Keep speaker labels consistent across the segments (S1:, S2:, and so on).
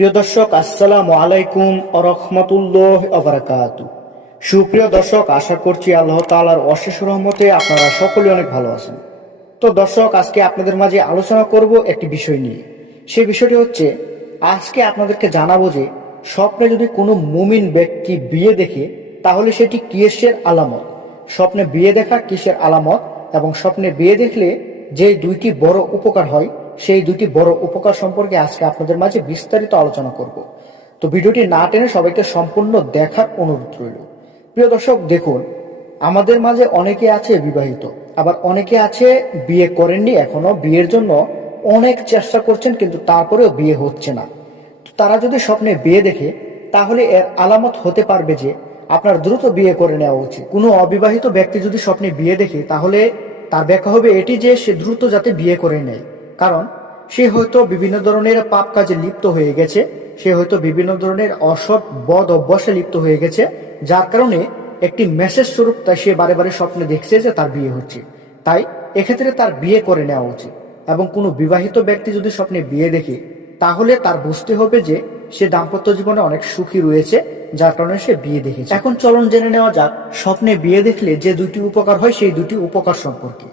S1: প্রিয় দর্শক, আসসালামু আলাইকুম রহমতুল্লাহ অবরাকাত সুপ্রিয় দর্শক, আশা করছি আল্লাহ তাআলার অশেষ রহমতে আপনারা সকলে অনেক ভালো আছেন। তো দর্শক, আজকে আপনাদের মাঝে আলোচনা করব একটি বিষয় নিয়ে। সেই বিষয়টি হচ্ছে, আজকে আপনাদেরকে জানাব যে, স্বপ্নে যদি কোনো মুমিন ব্যক্তি বিয়ে দেখে, তাহলে সেটি কিসের আলামত? স্বপ্নে বিয়ে দেখা কিসের আলামত? এবং স্বপ্নে বিয়ে দেখলে যে দুইটি বড় উপকার হয় সেই দুটি বড় উপকার সম্পর্কে আজকে আপনাদের মাঝে বিস্তারিত আলোচনা করব। তো ভিডিওটি না টেনে সবাইকে সম্পূর্ণ দেখার অনুরোধ রইল। প্রিয় দর্শক, দেখুন, আমাদের মাঝে অনেকে আছে বিবাহিত, আবার অনেকে আছে বিয়ে করেননি এখনও, বিয়ের জন্য অনেক চেষ্টা করছেন কিন্তু তারপরেও বিয়ে হচ্ছে না। তারা যদি স্বপ্নে বিয়ে দেখে, তাহলে এর আলামত হতে পারবে যে আপনার দ্রুত বিয়ে করে নেওয়া উচিত। কোনো অবিবাহিত ব্যক্তি যদি স্বপ্নে বিয়ে দেখে, তাহলে তার ব্যাখ্যা হবে এটি যে সে দ্রুত যাতে বিয়ে করে নেয়। কারণ সে হয়তো বিভিন্ন ধরনের পাপ কাজে লিপ্ত হয়ে গেছে, সে হয়তো বিভিন্ন ধরনের অসৎ বদ অভ্যাসে লিপ্ত হয়ে গেছে, যার কারণে একটি মেসেজ স্বরূপ তা সে বারে বারে স্বপ্নে দেখছে যে তার বিয়ে হচ্ছে। তাই এক্ষেত্রে তার বিয়ে করে নেওয়া উচিত এবং কোনো বিবাহিত ব্যক্তি যদি স্বপ্নে বিয়ে দেখে, তাহলে তার বুঝতে হবে যে সে দাম্পত্য জীবনে অনেক সুখী রয়েছে, যার কারণে সে বিয়ে দেখেছে। এখন চলন জেনে নেওয়া যাক, স্বপ্নে বিয়ে দেখলে যে দুটি উপকার হয়, সেই দুটি উপকার সম্পর্কে।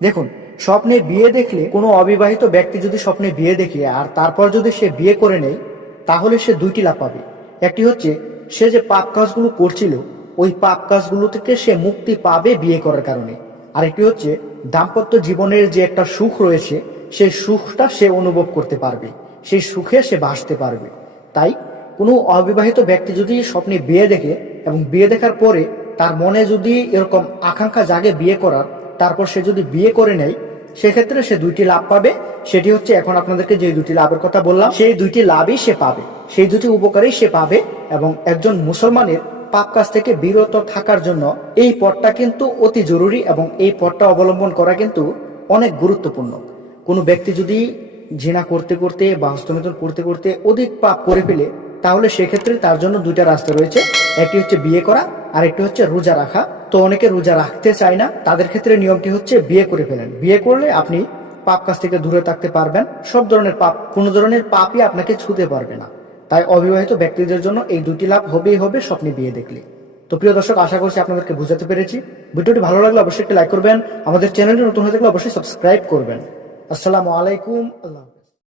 S1: দেখুন স্বপ্নে বিয়ে দেখলে কোনো অবিবাহিত ব্যক্তি যদি স্বপ্নে বিয়ে দেখে আর তারপর যদি সে বিয়ে করে নেয়, তাহলে সে দুইটি লাভ পাবে। একটি হচ্ছে, সে যে পাপ কাজগুলো করছিল, ওই পাপ কাজগুলো থেকে সে মুক্তি পাবে বিয়ে করার কারণে। আরেকটি হচ্ছে, দাম্পত্য জীবনের যে একটা সুখ রয়েছে, সেই সুখটা সে অনুভব করতে পারবে। সেই সুখে সে বাসতে পারবে। তাই, কোনো অবিবাহিত ব্যক্তি যদি স্বপ্নে বিয়ে দেখে এবং বিয়ে দেখার পরে তার মনে যদি এরকম আকাঙ্ক্ষা জাগে বিয়ে করার, তারপর সে যদি বিয়ে করে নেয় সেক্ষেত্রে সে দুইটি লাভ পাবে। সেটি হচ্ছে এখন আপনাদেরকে যে দুটি লাভের কথা বললাম, সেই দুইটি লাভই সে পাবে। সেই দুটি উপকারই সে পাবে এবং একজন মুসলমানের পাপ কাজ থেকে বিরত থাকার জন্য এই পথটা কিন্তু অতি জরুরি এবং এই পথটা অবলম্বন করা কিন্তু অনেক গুরুত্বপূর্ণ। কোনো ব্যক্তি যদি জিনা করতে করতে বা হস্তমিথন করতে করতে অধিক পাপ করে ফেলে, তাহলে সেক্ষেত্রে তার জন্য দুইটা রাস্তা রয়েছে। একটি হচ্ছে বিয়ে করা আর একটি হচ্ছে রোজা রাখা। তো অনেকে রোজা রাখতে চায় না, তাদের ক্ষেত্রে নিয়মটি হচ্ছে বিয়ে করে ফেলেন। বিয়ে করলে আপনি পাপ কাজ থেকে দূরে থাকতে পারবেন, সব ধরনের পাপ, কোনো ধরনের পাপই আপনাকে ছুতে পারবে না। তাই অবিবাহিত ব্যক্তিদের জন্য এই দুটি লাভ হবেই হবে স্বপ্নে বিয়ে দেখলে। তো প্রিয় দর্শক, আশা করছি আপনাদেরকে বুঝাতে পেরেছি। ভিডিওটি ভালো লাগলে অবশ্যই একটি লাইক করবেন। আমাদের চ্যানেলটি নতুন হয়ে থাকলে অবশ্যই সাবস্ক্রাইব করবেন। আসসালামু আলাইকুম। আল্লাহ